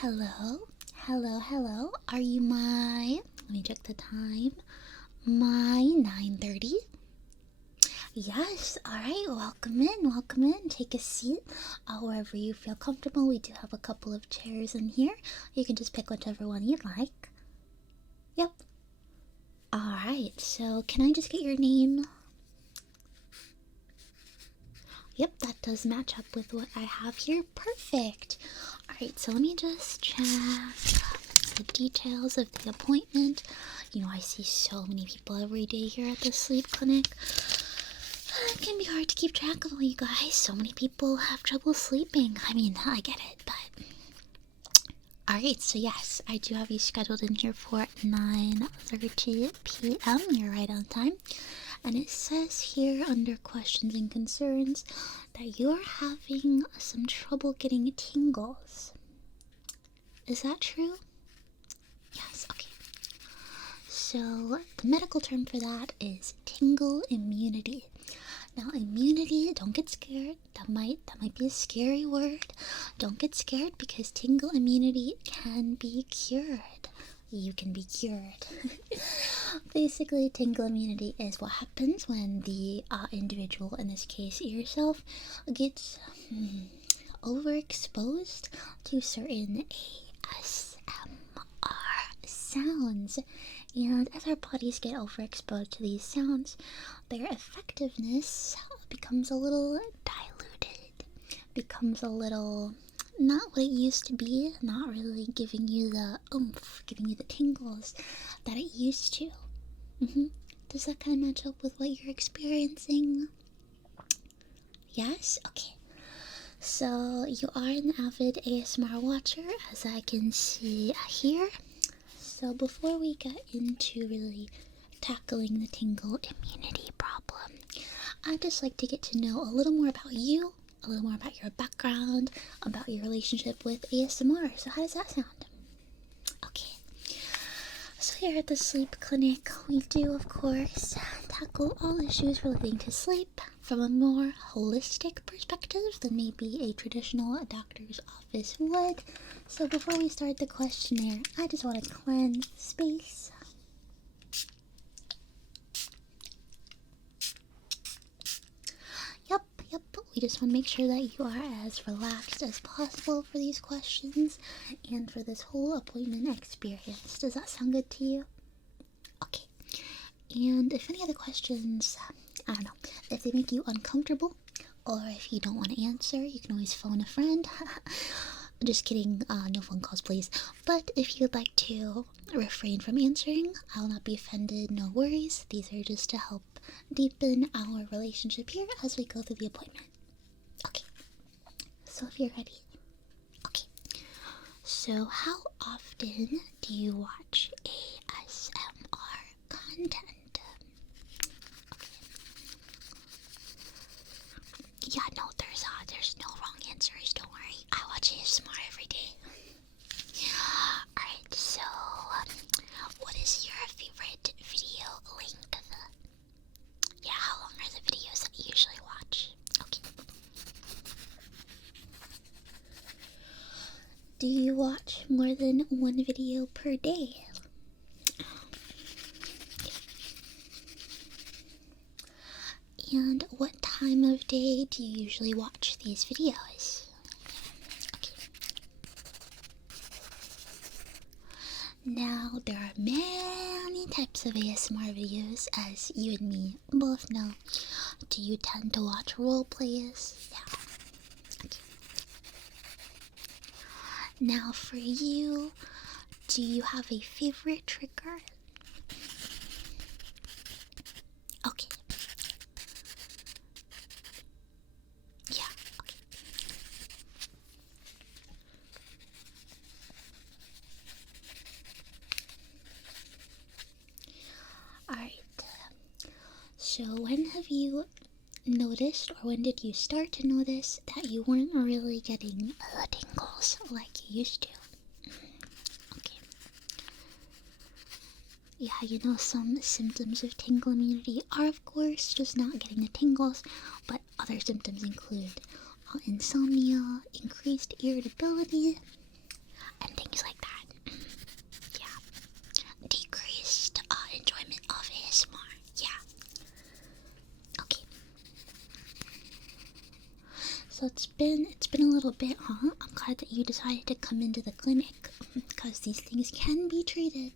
Hello, hello. Are you my? Let me check the time. My 9:30. Yes. All right. Welcome in. Take a seat. Wherever you feel comfortable. We do have a couple of chairs in here. You can just pick whichever one you'd like. Yep. All right. So, can I just get your name? Yep, that does match up with what I have here. Perfect. Alright, so let me just check the details of the appointment. You know, I see so many people every day here at the sleep clinic. It can be hard to keep track of all you guys. So many people have trouble sleeping. I mean, I get it, but... Alright, so yes, I do have you scheduled in here for 9:30 p.m. You're right on time. And it says here under questions and concerns that you're having some trouble getting tingles. Is that true? Yes, okay. So the medical term for that is tingle immunity. Now immunity, don't get scared. That might be a scary word. Don't get scared because tingle immunity can be cured. You can be cured. Basically, tingle immunity is what happens when the individual, in this case yourself, gets overexposed to certain ASMR sounds. And as our bodies get overexposed to these sounds, their effectiveness becomes a little diluted, becomes a little not what it used to be, not really giving you the oomph, giving you the tingles that it used to. Does that kind of match up with what you're experiencing? Yes? Okay. So, you are an avid ASMR watcher, as I can see here. So, before we get into really tackling the tingle immunity problem, I'd just like to get to know a little more about you, a little more about your background, about your relationship with ASMR. So how does that sound? Okay. So here at the sleep clinic, we do, of course, tackle all issues relating to sleep from a more holistic perspective than maybe a traditional doctor's office would. So before we start the questionnaire, I just want to cleanse space. Yep, we just want to make sure that you are as relaxed as possible for these questions and for this whole appointment experience. Does that sound good to you? Okay. And if any other questions, I don't know, if they make you uncomfortable or if you don't want to answer, you can always phone a friend. Just kidding, no phone calls please. But if you'd like to refrain from answering, I will not be offended, no worries. These are just to help deepen our relationship here as we go through the appointment. Okay, so if you're ready. Okay, so how often do you watch ASMR content? Okay. Yeah, no, there's no wrong answers, don't worry. I watch ASMR every day. Alright, so what is your favorite video length? Yeah, how long are the videos that you usually watch? Okay. Do you watch more than one video per day? And what time of day do you usually watch these videos? Okay. Now, there are many types of ASMR videos, as you and me both know. Do you tend to watch roleplays? Yeah. Okay. Now, for you, do you have a favorite trigger? Okay. Yeah, okay. Alright. So when have you noticed, or when did you start to notice that you weren't really getting the tingles like you used to? Okay. Yeah, you know, some symptoms of tingle immunity are, of course, just not getting the tingles, but other symptoms include insomnia, increased irritability, and So it's been a little bit, huh? I'm glad that you decided to come into the clinic, because these things can be treated.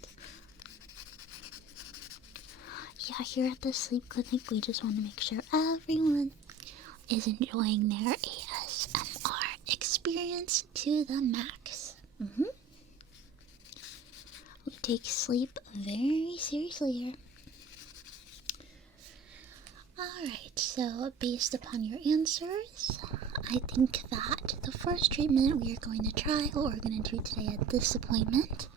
Yeah, here at the sleep clinic, we just want to make sure everyone is enjoying their ASMR experience to the max. We take sleep very seriously here. Alright, so based upon your answers, I think that the first treatment we are going to try, what we're going to do today at this appointment,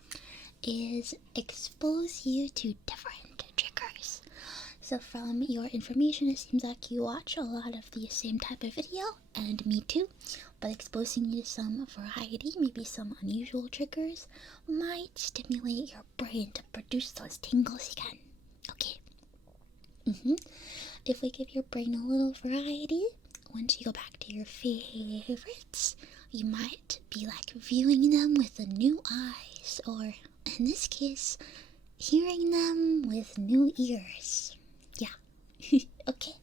is expose you to different triggers. So from your information, it seems like you watch a lot of the same type of video, and me too, but exposing you to some variety, maybe some unusual triggers, might stimulate your brain to produce those tingles again. Okay. If we give your brain a little variety, once you go back to your favorites, you might be like viewing them with a new eyes, or in this case, hearing them with new ears. Yeah. Okay.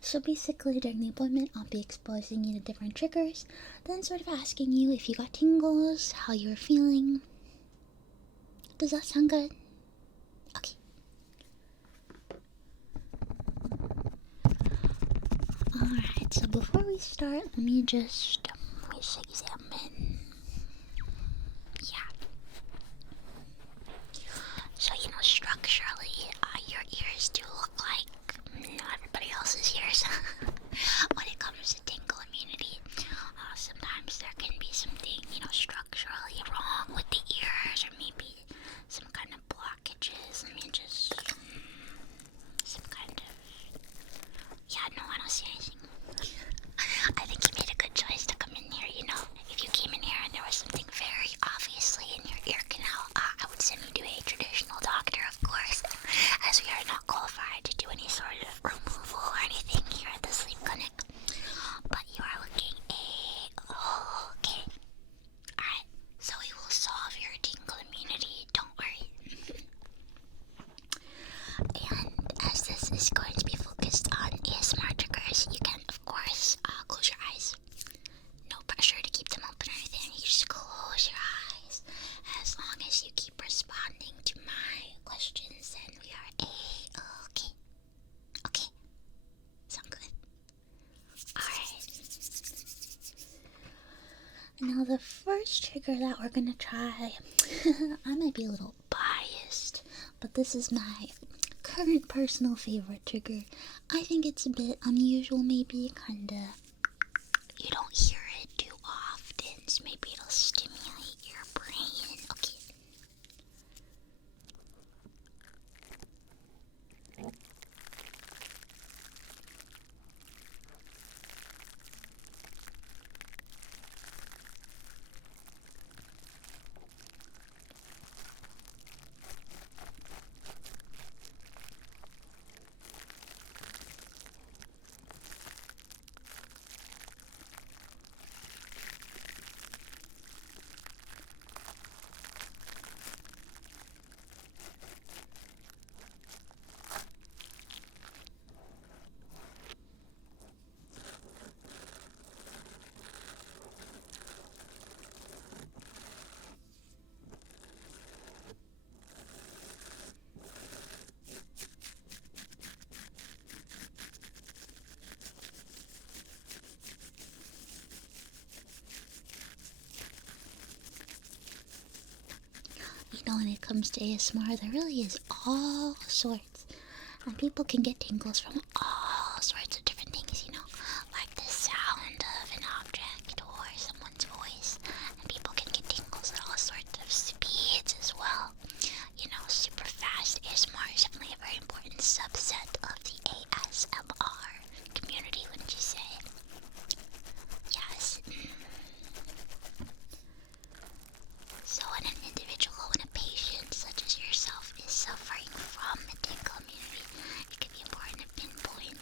So basically during the appointment, I'll be exposing you to different triggers, then sort of asking you if you got tingles, how you were feeling. Does that sound good? Okay. Alright, so before we start, let me just examine. Yeah. So, structurally, your ears do look like everybody else's ears. When it comes to tingle immunity, sometimes there can be something, structurally wrong with the ears, or maybe some kind of blockages. I mean, just some kind of... Yeah, no, I don't see anything. I think you made a good choice to come in here, If you came in here and there was something very obviously in your ear canal, I would send you to a traditional doctor, of course, as we are not qualified to do any sort of removal or anything here at the sleep clinic. But you are looking okay. Alright, so we will solve your tingle immunity, don't worry. And as this is going to be focused on ASMR triggers, you can, of course, close your eyes. No pressure to keep them open or anything. You just close your eyes. As long as you keep responding to my questions, then we are okay. Okay? Sound good? Alright. Now the first trigger that we're gonna try, I might be a little biased, but this is my current personal favorite trigger. I think it's a bit unusual, maybe, kinda. You don't hear it too often, so maybe it'll stimulate your brain. Okay. When it comes to ASMR, there really is all sorts, and people can get tingles from all sorts of different things, like the sound of an object or someone's voice, and people can get tingles at all sorts of speeds as well. Super fast ASMR is definitely a very important subset of the ASMR community, wouldn't you say? Yes. So when an individual, when a patient such as yourself is suffering from a tingle immunity, it can be important to pinpoint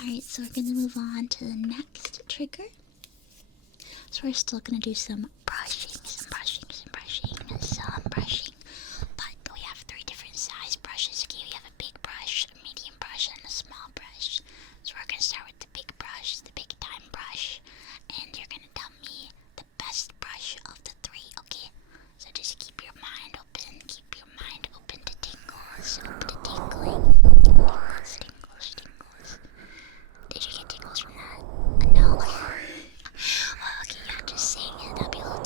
Alright, so we're gonna move on to the next trigger. So we're still gonna do some brushing. But we have 3 different size brushes. Okay, we have a big brush, a medium brush, and a small brush. So we're gonna start with the big brush, the big time brush, and you're gonna tell me the best brush of the 3, okay? So just keep your mind open to tingles, open to tingling. Tingles. Did you get tingles from that? No. Okay, yeah, just saying it. That'd be a little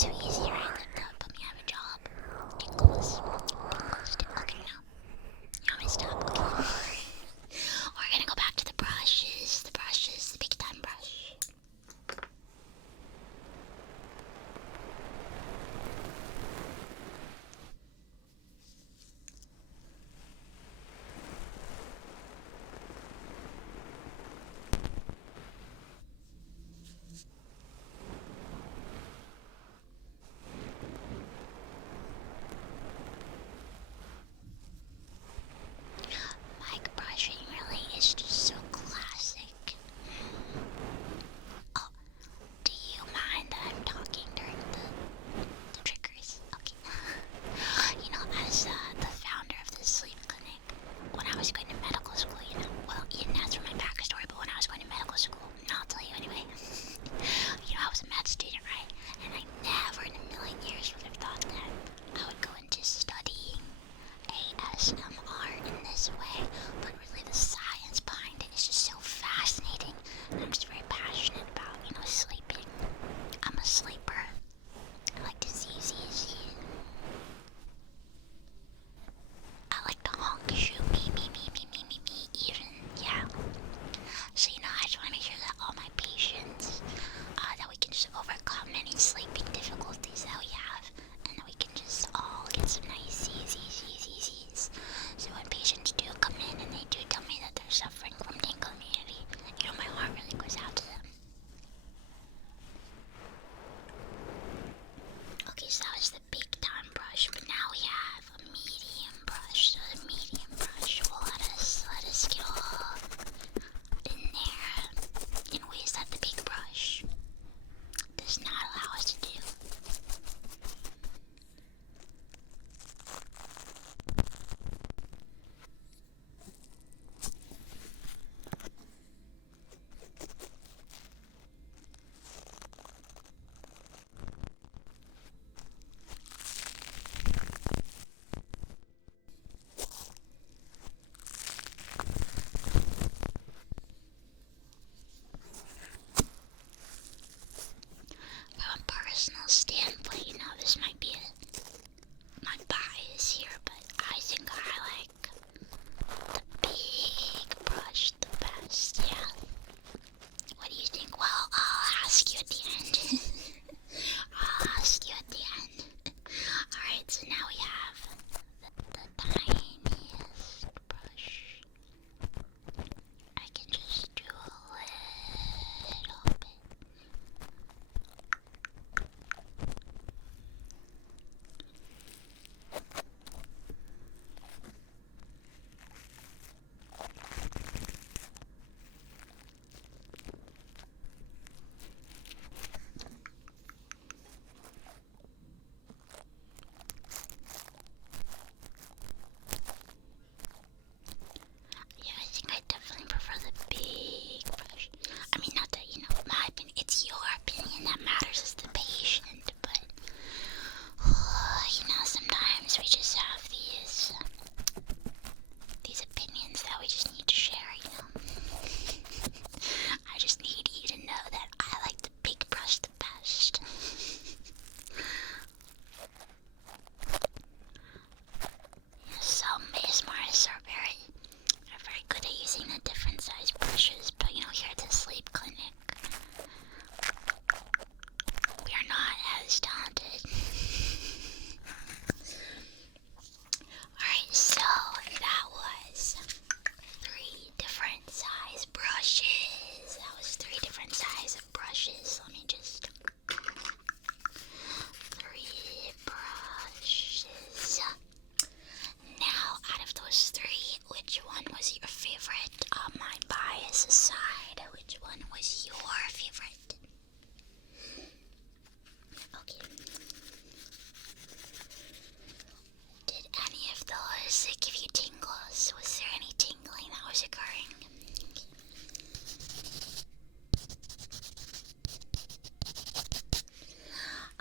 does it give you tingles? Was there any tingling that was occurring?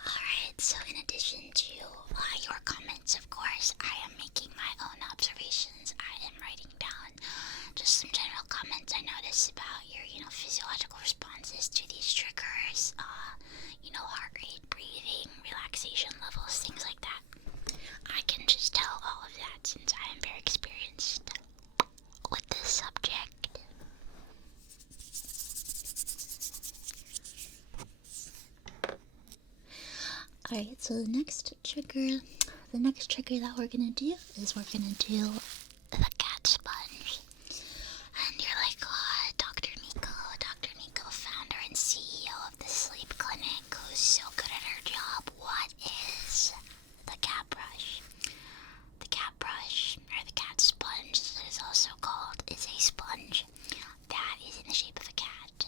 Alright, so in addition to your comments, of course, I am making my own observations. I am writing down just some general comments I noticed about your, physiological responses to these triggers. Heart rate, breathing, relaxation levels, things like that. I can just tell all of that since I am very experienced with this subject. Alright, so the next trigger that we're gonna do is we're gonna do the cat sponge. And you're like, oh, Dr. Nico, founder and CEO of the sleep clinic, who's so good at her job. What is the cat brush? The cat brush, or the cat sponge, as it is also called, is a sponge that is in the shape of a cat.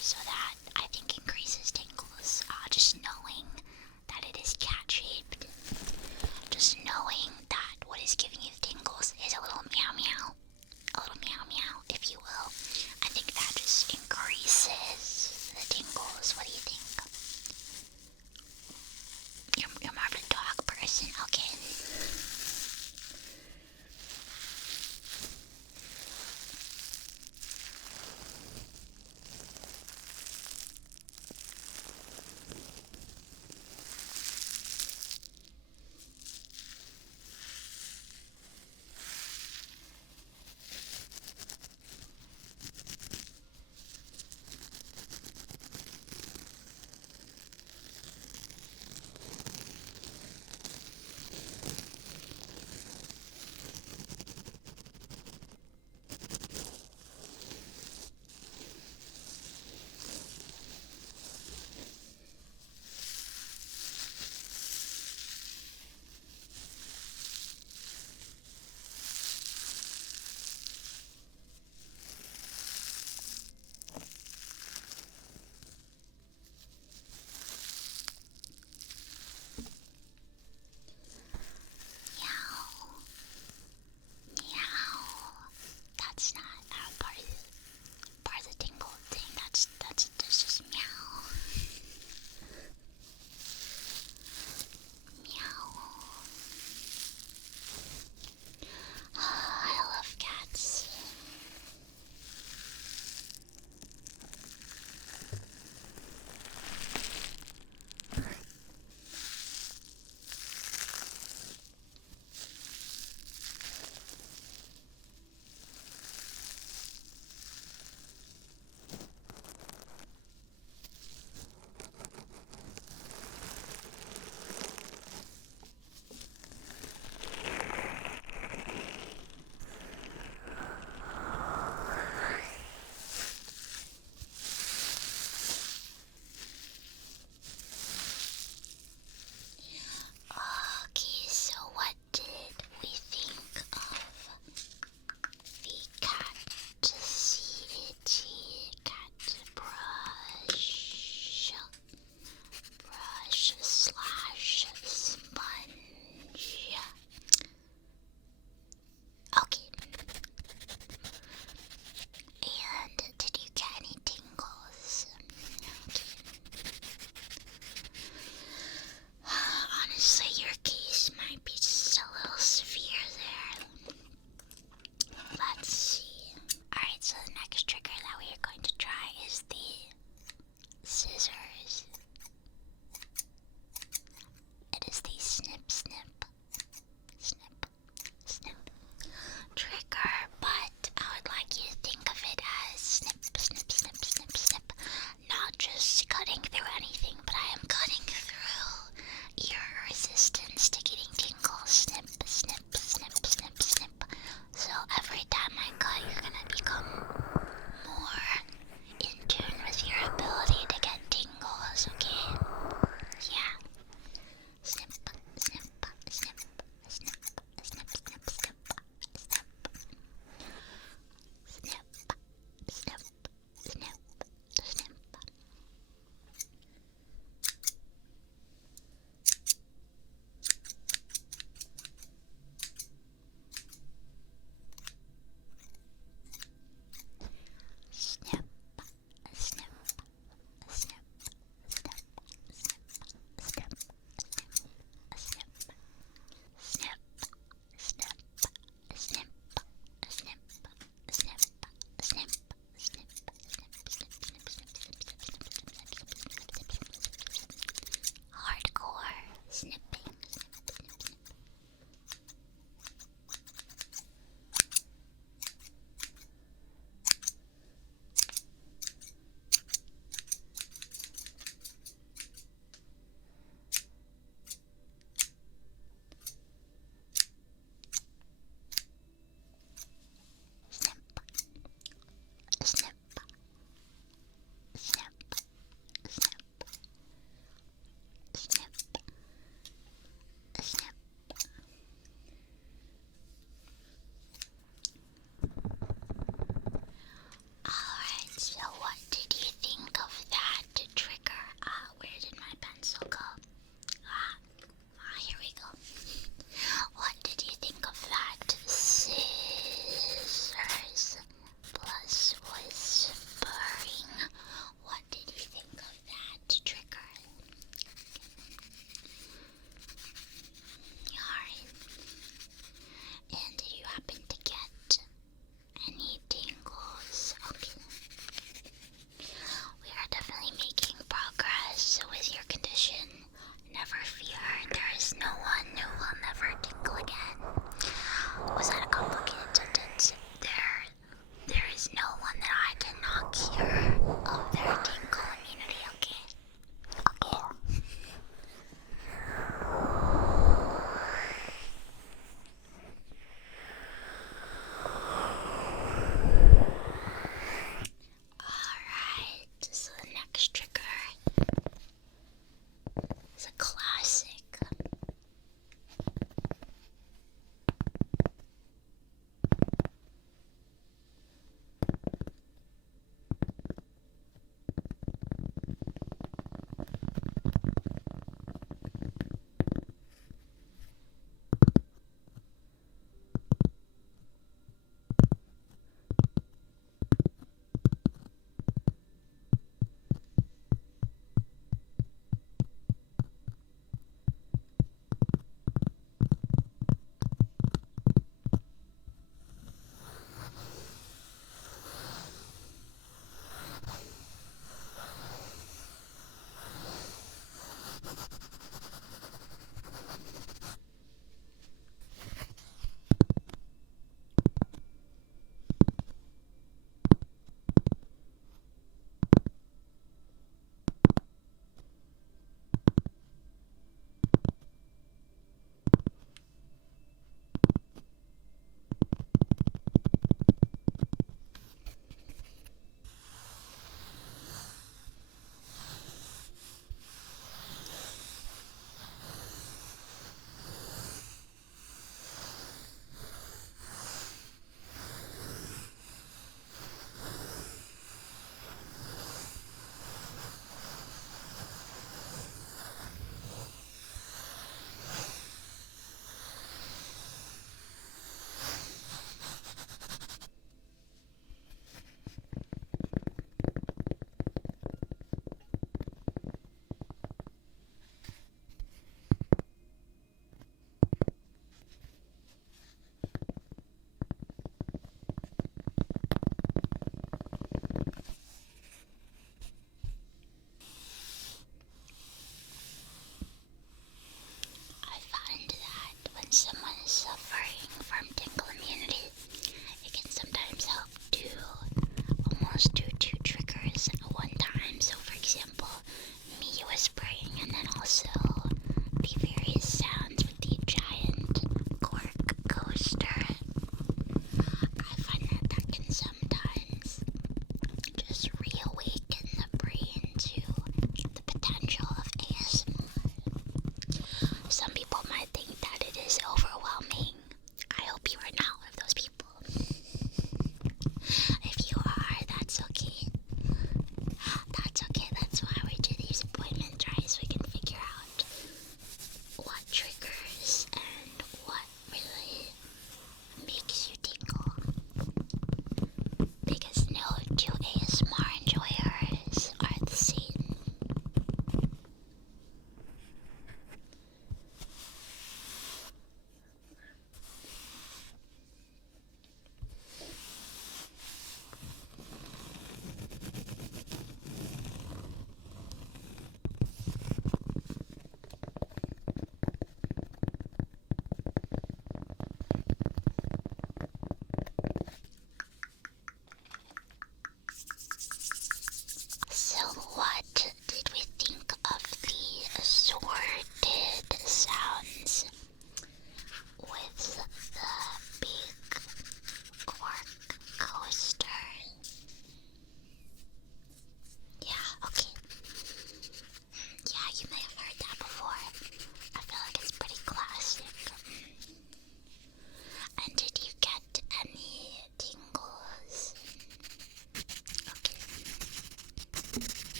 So that, I think, increases tingles. Just knowing that it is cat-shaped. Just knowing that what is giving you tingles is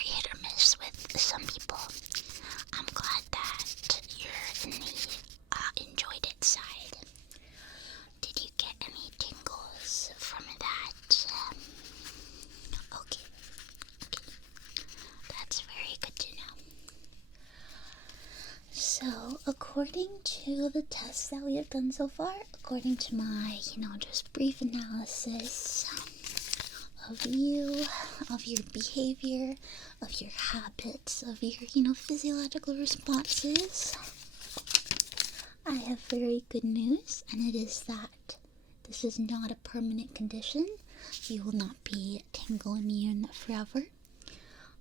very hit or miss with some people. I'm glad that you're in the enjoyed it side. Did you get any tingles from that? Okay. That's very good to know. So, according to the tests that we have done so far, according to my, just brief analysis of you, of your behavior, of your habits, of your, physiological responses, I have very good news, and it is that this is not a permanent condition. You will not be tingle immune forever.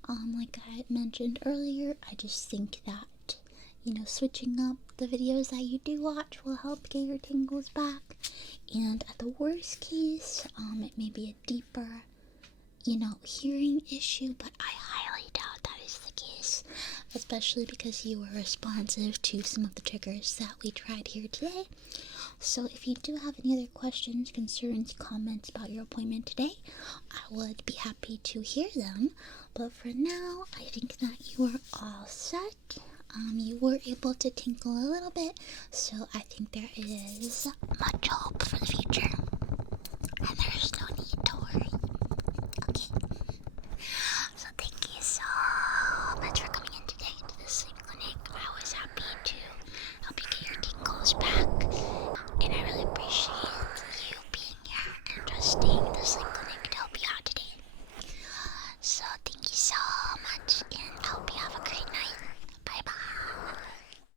Like I mentioned earlier, I just think that, switching up the videos that you do watch will help get your tingles back. And at the worst case, it may be a deeper, hearing issue, but I highly doubt that is the case, especially because you were responsive to some of the triggers that we tried here today. So if you do have any other questions, concerns, comments about your appointment today, I would be happy to hear them. But for now, I think that you are all set. You were able to tinkle a little bit, so I think there is much hope for the future.